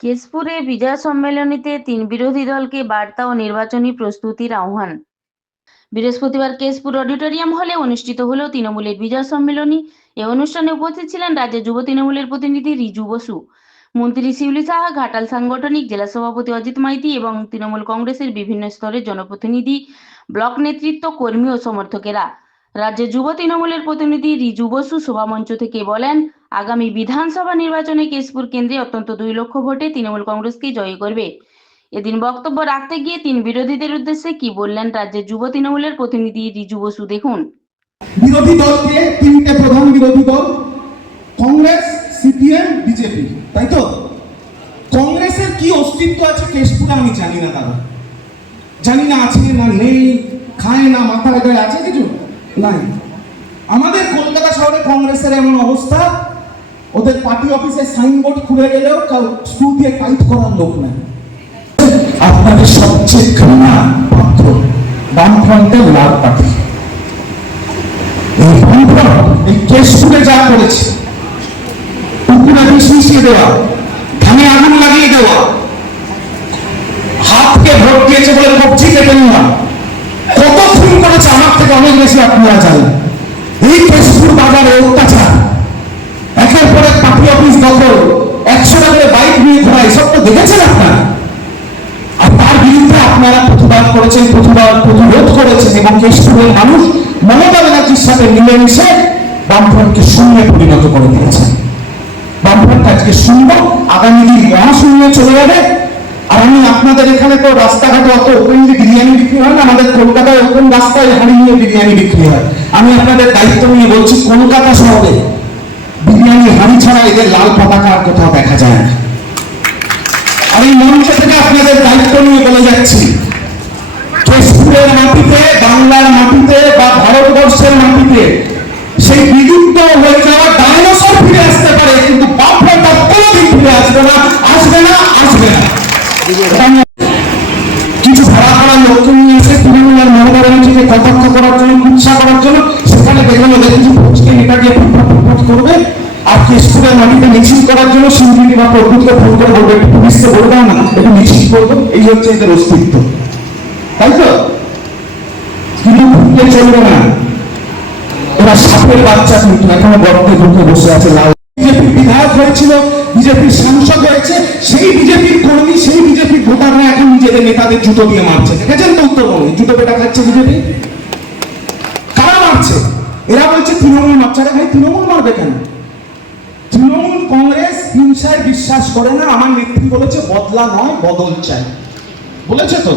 কেশপুরে বিজয় সম্মেলনীতে তিন বিরোধী দলকে বার্তা ও নির্বাচনী প্রস্তুতির আহ্বান। বৃহস্পতিবার কেশপুর অডিটোরিয়াম হলে অনুষ্ঠিত হল তৃণমূলের বিজয় সম্মেলনী। এ অনুষ্ঠানে উপস্থিত ছিলেন রাজ্যের যুব তৃণমূলের প্রতিনিধি রিজু বসু। মন্ত্রী শিউলি সাহা, ঘাটাল সাংগঠনিক, জেলা সভাপতি অজিত মাইতি এবং তৃণমূল কংগ্রেসের বিভিন্ন স্তরের জনপ্রতিনিধি, ব্লক নেতৃত্ব, কর্মী ও সমর্থকেরা। রাজ্যের যুব তৃণমূলের প্রতিনিধি রিজু বসু সভামঞ্চ থেকে বলেন, আগামী বিধানসভা নির্বাচনে কেশপুর কেন্দ্রে অত্যন্ত দুই লক্ষ ভোটে তৃণমূল কংগ্রেসকে জয়ী করবে। এদিন বক্তব্য রাখতে গিয়ে তিন বিরোধীদের উদ্দেশ্যে কি বললেন রাজ্যের যুব তৃণমূলের প্রতিনিধি রিজু বসু দেখুন। বিরোধী দলকে তিনটে প্রধান বিরোধী দল, কংগ্রেস, সিপিএম, বিজেপি, তাই তো? কংগ্রেসের কি অস্তিত্ব আছে কেশপুরে আমি জানি না দাদা। জানি না আছে না নেই, খায় না মাথায় গায়ে আছে কিছু? নাই। আমাদের কলকাতা শহরে কংগ্রেসের এমন অবস্থা, ওদের পার্টি অফিসে সাইনবোর্ড খুলে গেলেও কাউ স্ক্রু দিয়ে টাইট করার লোক নাই। আপনাদের সবচেয়ে ঘৃণা পাত্র বামফ্রন্টের লাল পার্টি। এই বামফ্রন্ট, এই কেশপুরে যা করেছে পুকুরে মিশিয়ে দেওয়া, ধানে আগুন লাগিয়ে দেওয়া, হাতকে ভোট দিয়েছে বলে কবজি কেটে নেওয়া। কত খুন করেছে আমার থেকে অনেক বেশি আপনারা জানেন এই কেশপুর বাজারে অত্যাচার। একের পর পার্টি অফিস দখল। একশো করে বাইক নিয়ে ঘোরা, এসব তো দেখেছেন আপনারা? আর তার বিরুদ্ধে আপনারা প্রতিবাদ করেছেন, প্রতিবাদ, প্রতিরোধ করেছেন এবং কেশপুরের মানুষ মমতা ব্যানার্জির সাথে মিলেমিশে বামফ্রন্টকে শূন্যে পরিণত করে দিয়েছেন বামফ্রন্ট আজকে শূন্য আপনাদের এখানে তো রাস্তাঘাটে অত ওপেনলি বিরিয়ানি বিক্রি হয় না, আমাদের কলকাতায় ওপেন রাস্তায় হাঁড়ি নিয়ে বিরিয়ানি বিক্রি হয়। আমি আপনাদের দায়িত্ব নিয়ে বলছি, কলকাতা শহরে বিরিয়ানি, হাঁড়ি ছাড়া এদের লাল পতাকা আর কোথাও দেখা যায় না। আর এই মঞ্চ থেকে আপনাদের দায়িত্ব নিয়ে বলে যাচ্ছি কেশপুরের মাটিতে, বাংলার মাটিতে বা ভারতবর্ষের মাটিতে সেই বিলুপ্ত হয়ে করার তৃণমূলের কটাক্ষ করার জন্য করার জন্য, সেখানে ফুটফাট করবে। আর কেশপুরের মাটিতে মিছিল করার জন্য বা ফোন করে বলবে পুলিশকে বলবে না, একটু মিছিল করব। এই হচ্ছে এদের অস্তিত্ব। তাই তো? কিন্তু চলবে না। এরা সাপের বাচ্চা কিন্তু এখনও গর্তে ঢুকে বসে আছে লাল। বিজেপির বিধায়ক হয়েছিল, বিজেপির সাংসদ হয়েছে, সেই বিজেপির কর্মী, সেই ভোটাররা এখন নিজেদের নেতাদের জুতো দিয়ে মারছে। দেখেছেন তো উত্তরবঙ্গে? জুতো পেটা খাচ্ছে বিজেপি? কারা মারছে? এরা বলছে তৃণমূল মারছে। আরে ভাই, তৃণমূল মারবে কেন? তৃণমূল কংগ্রেস হিংসায় বিশ্বাস করে না। আমার নেত্রী বলেছে, বদলা নয়, বদল চাই। বলেছে তো?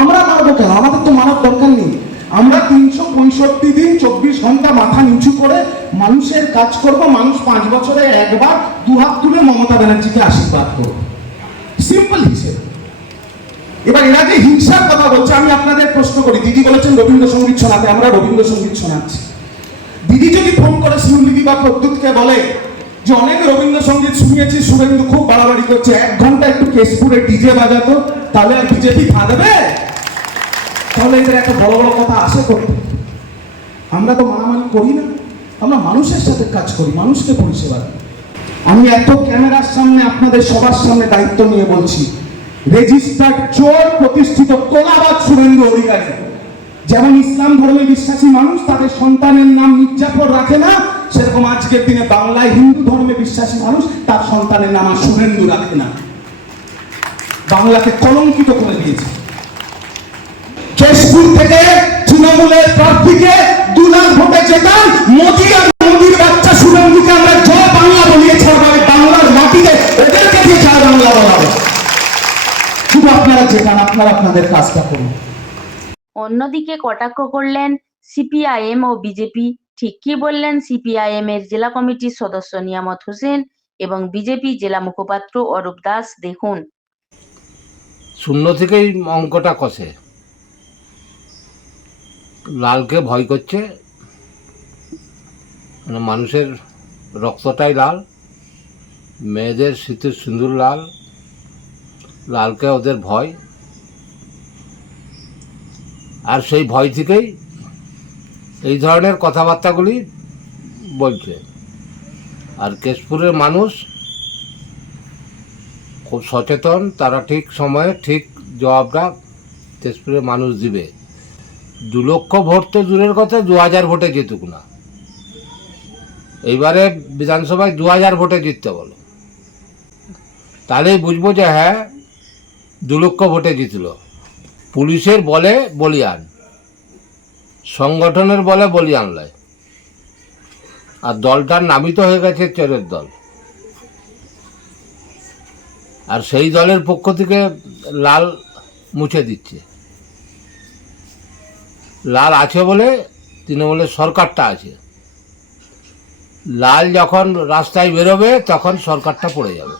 আমরা মারবো কেন? আমাদের তো মারার দরকার নেই। আমরা তিনশো পঁয়ষট্টি দিন, চব্বিশ ঘণ্টা মাথা নিচু করে মানুষের কাজ করব। মানুষ পাঁচ বছরে একবার দু হাত তুলে মমতা ব্যানার্জিকে আশীর্বাদ করব। সিম্পল হিসেব এবার এরা যে হিংসার কথা বলছে, আমি আপনাদের প্রশ্ন করি। দিদি বলেছেন রবীন্দ্রসঙ্গীত শোনাতে, আমরা রবীন্দ্রসঙ্গীত শোনাচ্ছি। দিদি যদি ফোন করে শিউলিদি বা প্রদ্যুৎকে বলে যে, অনেক রবীন্দ্রসঙ্গীত শুনিয়েছি, শুভেন্দু খুব বাড়াবাড়ি করছে, এক ঘণ্টা একটু কেশপুরে ডিজে বাজাতো, তাহলে আর বিজেপি দেবে তাহলে এদের একটা বড় বড় কথা আসে করতে। আমরা তো মারামারি করি না। আমরা মানুষের সাথে কাজ করি, মানুষকে পরিষেবা দিই। আমি এত ক্যামেরার সামনে আপনাদের সবার সামনে দায়িত্ব নিয়ে বলছি। রেজিস্টার্ড চোর প্রতিষ্ঠিত তোলাবাদ শুভেন্দু অধিকারী। যেমন ইসলাম ধর্মে বিশ্বাসী মানুষ তাদের সন্তানের নাম মির্জাফর রাখে না, সেরকম আজকের দিনে বাংলায় হিন্দু ধর্মে বিশ্বাসী মানুষ তার সন্তানের নাম আর শুভেন্দু রাখে না। বাংলাকে কলঙ্কিত করে দিয়েছে। কেশপুর থেকে তৃণমূলের প্রার্থীকে দু লাখ ভোটে জেতান মোদি জেতান আপনারা আপনাদের কাজটা করুন। অন্যদিকে কটাক্ষ করলেন সিপিআইএম ও বিজেপি। ঠিক কি বললেন সিপিআইএম এর জেলা কমিটির সদস্য নিয়ামত হোসেন এবং বিজেপি জেলা মুখপাত্র অরূপ দাস দেখুন। শূন্য থেকেই অঙ্কটা কষে। লালকে ভয় করছে। মানে মানুষের রক্তটাই লাল মেয়েদের শীতের সিঁদুর লাল লালকে ওদের ভয়। আর সেই ভয় থেকেই এই ধরনের কথাবার্তাগুলি বলছে। আর কেশপুরের মানুষ খুব সচেতন, তারা ঠিক সময়ে ঠিক জবাবটা তেজপুরের মানুষ দিবে। দু লক্ষ ভোট তো দূরের কথা, দু হাজার ভোটে জিতুক না। এইবারে বিধানসভায় দু হাজার ভোটে জিততে বলো। তাহলেই বুঝব যে হ্যাঁ দু লক্ষ ভোটে জিতল। পুলিশের বলে বলিয়ান। সংগঠনের বলে বলিয়ান লয় আর দলটার নামই তো হয়ে গেছে চোরের দল। আর সেই দলের পক্ষ থেকে লাল মুছে দিচ্ছে। লাল আছে বলে তৃণমূলের সরকারটা আছে। লাল যখন রাস্তায় বেরোবে তখন সরকারটা পড়ে যাবে।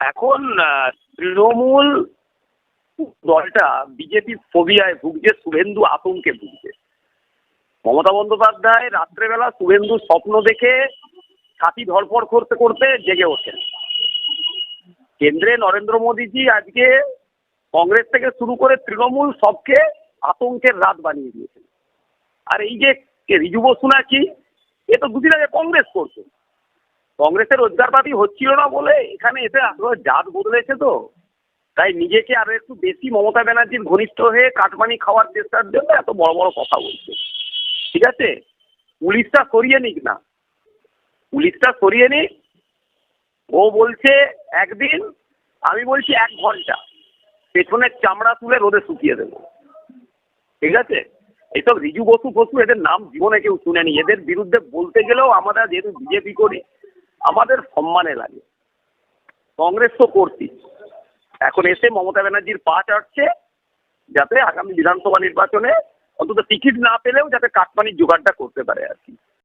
এখন তৃণমূল দলটা বিজেপি ফোবিয়ায় ভুগছে, শুভেন্দু আতঙ্কে ভুগছে। মমতা বন্দ্যোপাধ্যায় রাত্রেবেলা শুভেন্দু স্বপ্ন দেখে ছাতি ধরপড় করতে করতে জেগে ওঠেন। কেন্দ্রে নরেন্দ্র মোদীজি আজকে কংগ্রেস থেকে শুরু করে তৃণমূল সবকে আতঙ্কের রাত বানিয়ে দিয়েছেন। আর এই যে রিজু বসু নাকি, এ তো দুদিন আগে কংগ্রেস করতো। কংগ্রেসের রোজগারপাতি হচ্ছিল না বলে এখানে এসে আসলে জাত বদলেছে তো। তাই নিজেকে আরও একটু বেশি মমতা ব্যানার্জির ঘনিষ্ঠ হয়ে কাটমানি খাওয়ার চেষ্টার জন্য এত বড় বড় কথা বলছে। ঠিক আছে? পুলিশটা সরিয়ে নিক না। পুলিশটা সরিয়ে নিক। ও বলছে, একদিন আমি বলছি এক ঘণ্টা। পেছনের চামড়া তুলে রোদে শুকিয়ে দেবো। ঠিক আছে? এইসব রিজু বসু বসু, এদের নাম জীবনে কেউ শুনেনি। এদের বিরুদ্ধে বলতে গেলেও আমরা যেহেতু বিজেপি করি, আমাদের সম্মানে লাগে। কংগ্রেস তো করছি। এখন এসে মমতা ব্যানার্জির পা চাটছে যাতে আগামী বিধানসভা নির্বাচনে অন্তত টিকিট না পেলেও যাতে কাটমানির জোগাড়টা করতে পারে আর কি।